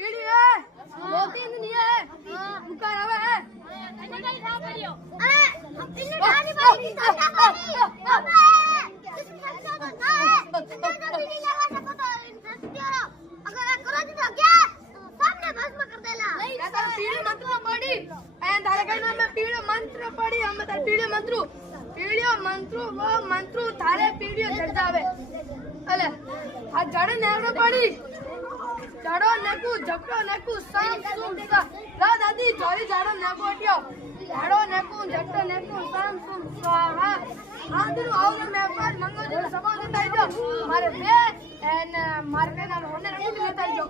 पीड़ी है दो तीन नहीं है मुकार आवे है नहीं खा पड़ियो अरे इन्ने डाली पड़ी टाटा पड़ी अबे किसी फंसा तो ना है अंदर का पीड़ी लगा सको तो इंटरेस्ट करो अगर करो तो क्या सामने बस में कर देला ये तार पीड़ी मंत्र पड़ी ए तारे कहना में पीड़ी मंत्र पड़ी हम तार पीड़ी मंत्र पीड़ियो मंत्र वो मंत्र थारे पीड़ियो चढ़ जावे अले आ जड़े नेगड़ो पड़ी जड़ो नेकू झपड़ो नेकू सांप सुम सा ला दादी जोरी जड़ो नेको हटियो जड़ो नेकू झपड़ो नेकू सांप सुम स्वाहा आंदरू आवरे में पर मंगो जो सबो देता जो मारे बे एन मार के नाम होने रखू लेता जो